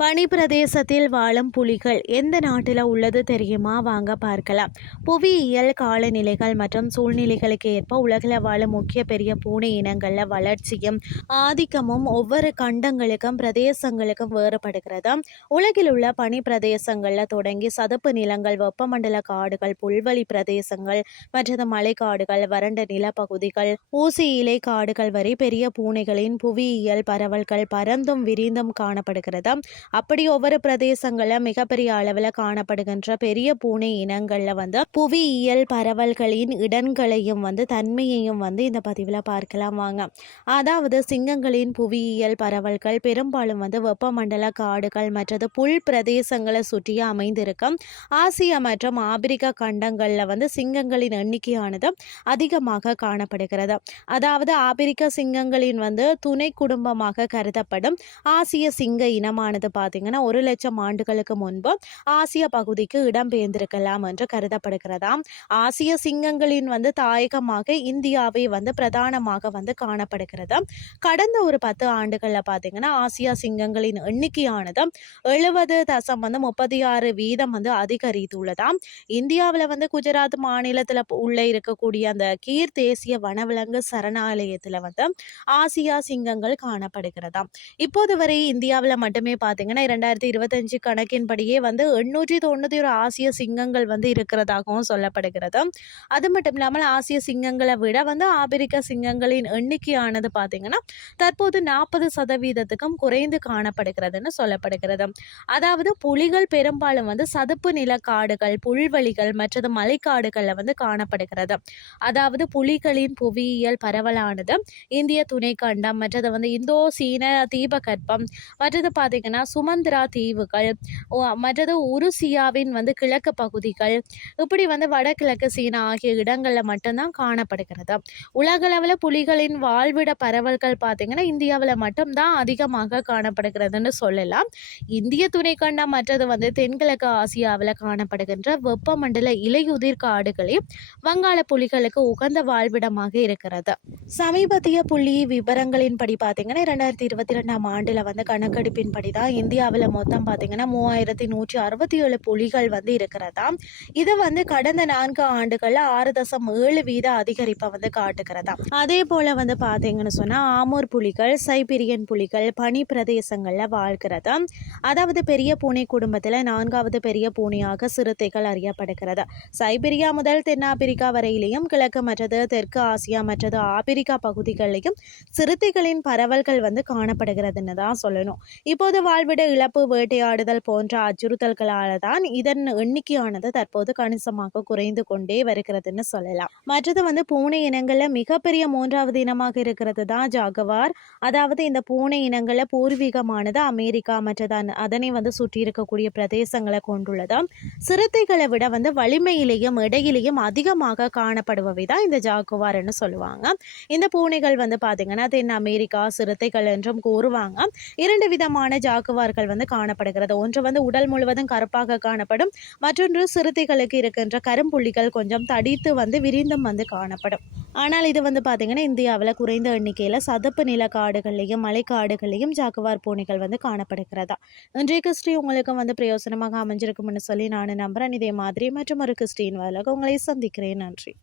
பிரதேசத்தில் வாழும் புலிகள் எந்த நாட்டில் உள்ளது தெரியுமா? வாங்க பார்க்கலாம். புவியியல் காலநிலைகள் மற்றும் சூழ்நிலைகளுக்கு ஏற்ப உலகில் வாழும் முக்கிய பெரிய பூனை இனங்களில் வளர்ச்சியும் ஆதிக்கமும் ஒவ்வொரு கண்டங்களுக்கும் பிரதேசங்களுக்கும் வேறுபடுகிறது. உலகில் உள்ள பனி பிரதேசங்களில் தொடங்கி சதுப்பு நிலங்கள் வெப்பமண்டல காடுகள் புல்வெளி பிரதேசங்கள் மற்றது மலைக்காடுகள் வறண்ட நிலப்பகுதிகள் ஊசி இலை காடுகள் வரை பெரிய பூனைகளின் புவியியல் பரவல்கள் பரந்தும் விரிந்தும் காணப்படுகிறது. அப்படி ஒவ்வொரு பிரதேசங்களில் மிகப்பெரிய அளவில் காணப்படுகின்ற பெரிய பூனை இனங்களில் வந்து புவியியல் பரவல்களின் இடங்களையும் வந்து தன்மையையும் வந்து இந்த பதிவில் பார்க்கலாம் வாங்க. அதாவது சிங்கங்களின் புவியியல் பரவல்கள் பெரும்பாலும் வந்து வெப்பமண்டல காடுகள் மற்றது புல் பிரதேசங்களை சுற்றியே அமைந்திருக்கும். ஆசியா மற்றும் ஆப்பிரிக்கா கண்டங்களில் வந்து சிங்கங்களின் எண்ணிக்கையானது அதிகமாக காணப்படுகிறது. அதாவது ஆப்பிரிக்க சிங்கங்களின் வந்து துணை குடும்பமாக கருதப்படும் ஆசிய சிங்க இனமானது பார்த்தீங்கன்னா ஒரு லட்சம் ஆண்டுகளுக்கு முன்பு ஆசிய பகுதிக்கு இடம்பெயர்ந்திருக்கலாம் என்று கருதப்படுகிறதாம் ஆசிய சிங்கங்களின் வந்து தாயகமாக இந்தியாவை வந்து பிரதானமாக வந்து காணப்படுகிறது. கடந்த ஒரு பத்து ஆண்டுகளில் பார்த்தீங்கன்னா ஆசியா சிங்கங்களின் எண்ணிக்கையானது எழுபது தசம் வந்து முப்பத்தி ஆறு வீதம் வந்து அதிகரித்துள்ளதாம் இந்தியாவில் வந்து குஜராத் மாநிலத்தில் உள்ள இருக்கக்கூடிய அந்த கீர் தேசிய வனவிலங்கு சரணாலயத்தில் வந்து ஆசியா சிங்கங்கள் காணப்படுகிறதாம் இப்போது வரை இந்தியாவில் மட்டுமே பார்த்தீங்கன்னா இரண்டாயிரத்தி இருபத்தஞ்சு கணக்கின்படியே வந்து எண்ணூற்றி தொண்ணூற்றி ஒரு ஆசிய சிங்கங்கள் வந்து இருக்கிறதாகவும் சொல்லப்படுகிறது. அது மட்டும் இல்லாமல் ஆசிய சிங்கங்களை விட வந்து ஆப்பிரிக்க சிங்கங்களின் எண்ணிக்கையானது பார்த்தீங்கன்னா தற்போது நாற்பது சதவீதத்துக்கும் குறைந்து காணப்படுகிறதுன்னு சொல்லப்படுகிறது. அதாவது புலிகள் பெரும்பாலும் வந்து சதுப்பு நில காடுகள் புல்வெளிகள் மற்றது மலைக்காடுகளில் வந்து காணப்படுகிறது. அதாவது புலிகளின் புவியியல் பரவலானது இந்திய துணைக்கண்டம் மற்றது வந்து இந்தோ சீன தீபகற்பம் மற்றது பார்த்தீங்கன்னா சுமந்திரா தீவுகள் மற்றது உருசியாவின் வந்து கிழக்கு பகுதிகள். இப்படி வந்து வடகிழக்கு சீனா ஆகிய இடங்களில் மட்டும்தான் காணப்படுகிறது. உலகளவில் புலிகளின் வாழ்விட பரவல்கள் பார்த்தீங்கன்னா இந்தியாவில் மட்டும்தான் அதிகமாக காணப்படுகிறதுன்னு சொல்லலாம். இந்திய துணைக்கண்டம் மற்றது வந்து தென்கிழக்கு ஆசியாவில் காணப்படுகின்ற வெப்பமண்டல இலையுதிர் காடுகளே வங்காள புலிகளுக்கு உகந்த வாழ்விடமாக இருக்கிறது. சமீபத்திய புள்ளி விவரங்களின்படி பார்த்தீங்கன்னா இரண்டாயிரத்தி இருபத்தி ரெண்டாம் ஆண்டில் வந்து கணக்கெடுப்பின்படி தான் இந்தியாவில் மொத்தம் பார்த்திங்கன்னா மூவாயிரத்தி நூற்றி அறுபத்தி ஏழு புலிகள் வந்து இருக்கிறதா? இது வந்து கடந்த நான்கு ஆண்டுகளில் ஆறு தசம் ஏழு வீத அதிகரிப்பை வந்து காட்டுகிறதா? அதே போல் வந்து பார்த்தீங்கன்னு சொன்னால் ஆமூர் புலிகள் சைபீரியன் புலிகள் பனி பிரதேசங்களில் வாழ்கிறது? அதாவது பெரிய பூனை குடும்பத்தில் நான்காவது பெரிய பூனையாக சிறுத்தைகள் அறியப்படுகிறது? சைபீரியா முதல் தென்னாப்பிரிக்கா வரையிலையும் கிழக்கு மற்றது தெற்கு ஆசியா மற்றது ஆப்பிரிக்கா பகுதிகளிலையும் சிறுத்தைகளின் பரவல்கள் வந்து காணப்படுகிறதுன்னு தான் சொல்லணும். இப்போது வாழ்விட இழப்பு வேட்டையாடுதல் போன்ற அச்சுறுத்தல்களால் தான் இதன் எண்ணிக்கையானது தற்போது கணிசமாக குறைந்து கொண்டே வருகிறதுன்னு சொல்லலாம். மற்றது வந்து பூனை இனங்களில் மிகப்பெரிய மூன்றாவது இனமாக இருக்கிறது தான் ஜாகவார். அதாவது இந்த பூனை இனங்களில் பூர்வீகமானது அமெரிக்கா மற்றது அதனை வந்து சுற்றி இருக்கக்கூடிய பிரதேசங்களை கொண்டுள்ளது சிறுத்தைகளை விட வந்து வலிமையிலேயும் இடையிலேயும் அதிகமாக காணப்படுபவை தான் இந்த ஜாகுவார்னு சொல்லுவாங்க. இந்த பூனைகள் வந்து பார்த்தீங்கன்னா தென் அமெரிக்கா சிறுத்தைகள் என்றும் கூறுவாங்க. இரண்டு விதமான ஜாகுவார் ஜாகுவார்கள் வந்து காணப்படுகிறது. ஒன்று வந்து உடல் முழுவதும் கருப்பாக காணப்படும். மற்றொன்று சிறுத்தைகளுக்கு இருக்கின்ற கரும்புள்ளிகள் கொஞ்சம் தடித்து வந்து விரிந்தும் வந்து காணப்படும். ஆனால் இது வந்து பார்த்தீங்கன்னா இந்தியாவில் குறைந்த எண்ணிக்கையில் சதுப்பு நில காடுகள்லையும் மலைக்காடுகள்லையும் ஜாகுவார் பூனைகள் வந்து காணப்படுகிறதா? இன்றைய கிறிஸ்டி உங்களுக்கு வந்து பிரயோசனமாக அமைஞ்சிருக்கும்னு சொல்லி நான் நம்புகிறேன் இதே மாதிரி மற்றும் ஒரு கிறிஸ்டின் வாயிலாக உங்களை சந்திக்கிறேன். நன்றி.